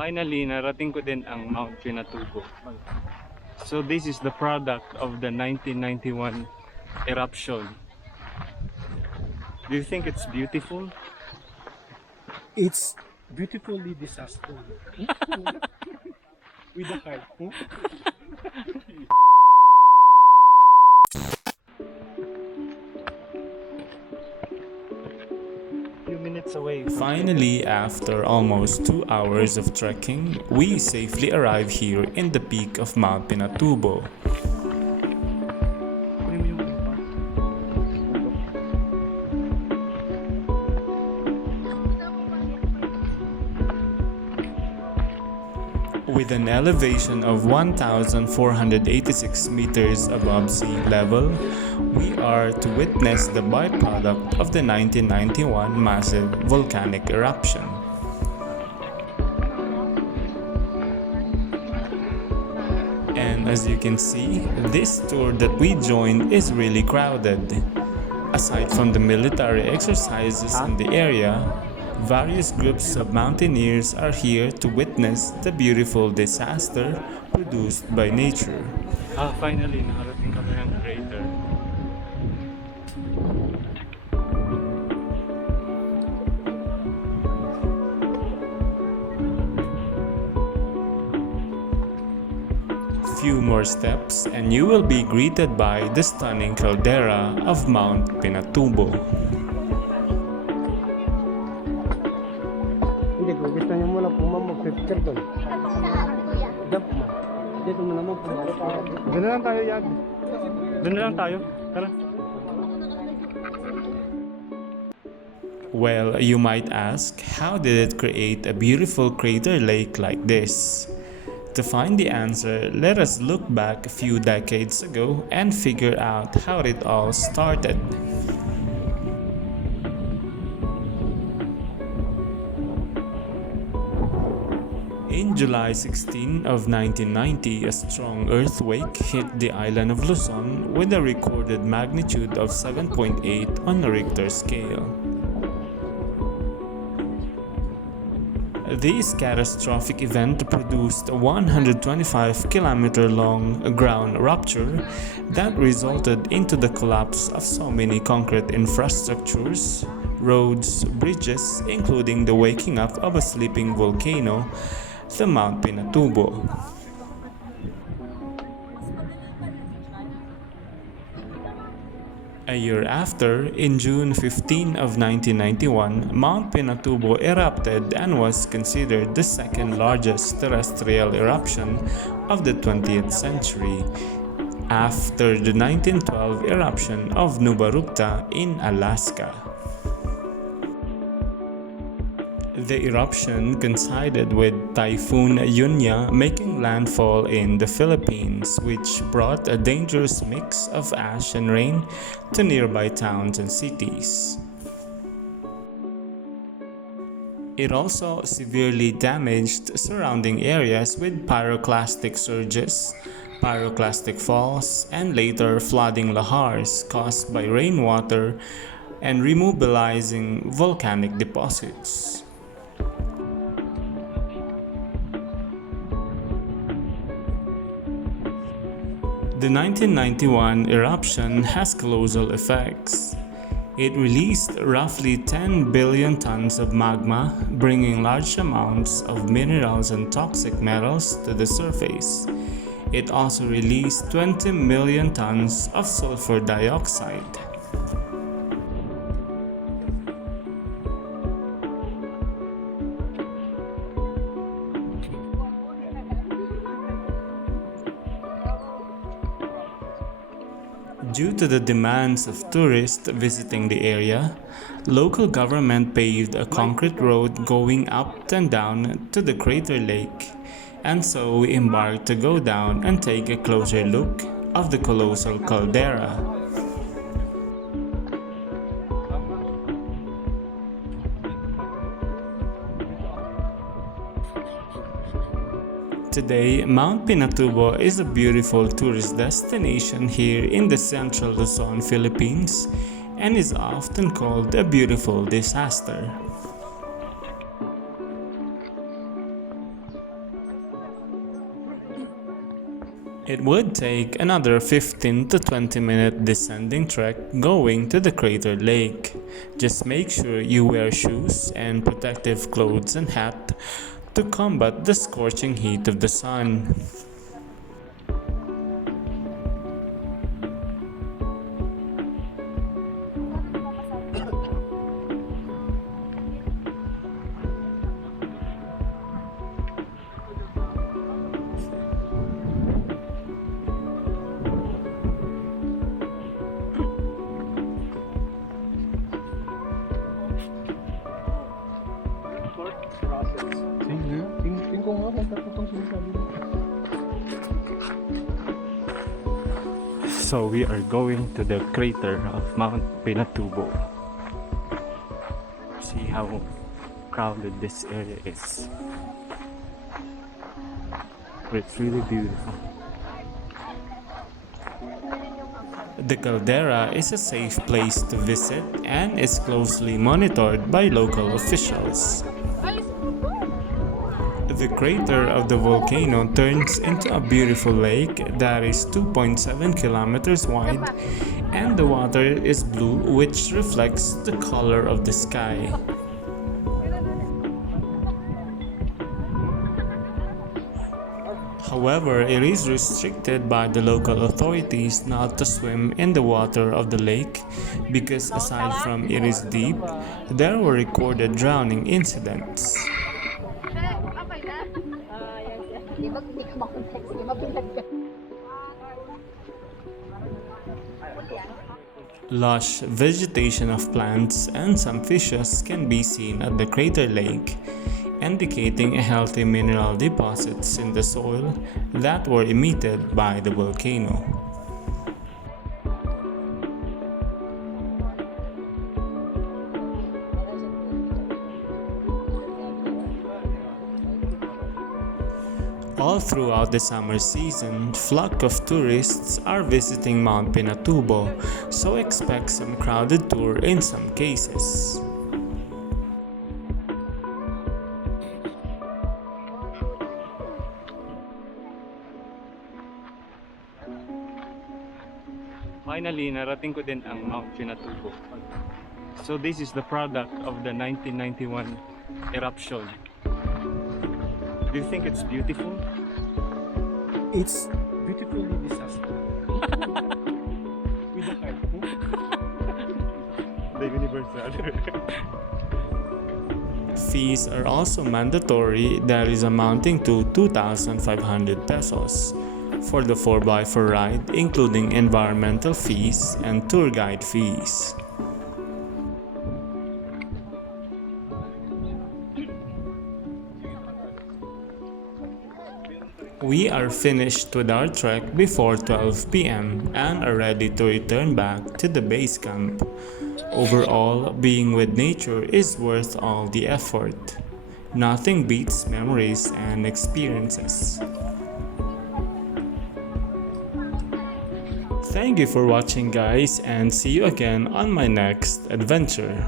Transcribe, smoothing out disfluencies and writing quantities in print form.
Finally, narating ko din ang Mount Pinatubo. So this is the product of the 1991 eruption. Do you think it's beautiful? It's beautifully disaster. With the heart. Few minutes away. Finally, after almost 2 hours of trekking, we safely arrive here in the peak of Mount Pinatubo. With an elevation of 1,486 meters above sea level, we are to witness the byproduct of the 1991 massive volcanic eruption. And as you can see, this tour that we joined is really crowded. Aside from the military exercises in the area, various groups of mountaineers are here to witness the beautiful disaster produced by nature. Finally, nakarating kami ng crater. Few more steps and you will be greeted by the stunning caldera of Mount Pinatubo. Hindi, kung gusto niyo muna po ma'am mag-picture doon. Jump mo. Dito mo naman po. Doon na lang tayo, Yag. Doon na lang tayo. Tara. Well, you might ask, how did it create a beautiful crater lake like this? To find the answer, let us look back a few decades ago and figure out how it all started. In July 16 of 1990, a strong earthquake hit the island of Luzon with a recorded magnitude of 7.8 on the Richter scale. This catastrophic event produced a 125-kilometer-long ground rupture that resulted into the collapse of so many concrete infrastructures, roads, bridges, including the waking up of a sleeping volcano, the Mount Pinatubo. A year after, in June 15 of 1991, Mount Pinatubo erupted and was considered the second largest terrestrial eruption of the 20th century, after the 1912 eruption of Nubarukta in Alaska. The eruption coincided with Typhoon Yunya making landfall in the Philippines, which brought a dangerous mix of ash and rain to nearby towns and cities. It also severely damaged surrounding areas with pyroclastic surges, pyroclastic falls, and later flooding lahars caused by rainwater and remobilizing volcanic deposits. The 1991 eruption has colossal effects. It released roughly 10 billion tons of magma, bringing large amounts of minerals and toxic metals to the surface. It also released 20 million tons of sulfur dioxide. Due to the demands of tourists visiting the area, local government paved a concrete road going up and down to the crater lake, and so we embarked to go down and take a closer look of the colossal caldera. Today, Mount Pinatubo is a beautiful tourist destination here in the central Luzon, Philippines, and is often called a beautiful disaster. It would take another 15 to 20 minute descending trek going to the crater lake. Just make sure you wear shoes and protective clothes and hat to combat the scorching heat of the sun. So we are going to the crater of Mount Pinatubo. See how crowded this area is. But it's really beautiful. The Caldera is a safe place to visit and is closely monitored by local officials. The crater of the volcano turns into a beautiful lake that is 2.7 kilometers wide, and the water is blue, which reflects the color of the sky. However, it is restricted by the local authorities not to swim in the water of the lake because aside from it is deep, there were recorded drowning incidents. Lush vegetation of plants and some fishes can be seen at the crater lake, indicating a healthy mineral deposits in the soil that were emitted by the volcano. All throughout the summer season, flock of tourists are visiting Mount Pinatubo, so expect some crowded tour in some cases. Finally, narating ko din ang Mount Pinatubo. So this is the product of the 1991 eruption. Do you think it's beautiful? It's beautifully disaster. With the heart. The universal. Fees are also mandatory, that is amounting to 2,500 pesos for the 4x4 ride, including environmental fees and tour guide fees. We are finished with our trek before 12 p.m. and are ready to return back to the base camp. Overall, being with nature is worth all the effort. Nothing beats memories and experiences. Thank you for watching, guys, and see you again on my next adventure.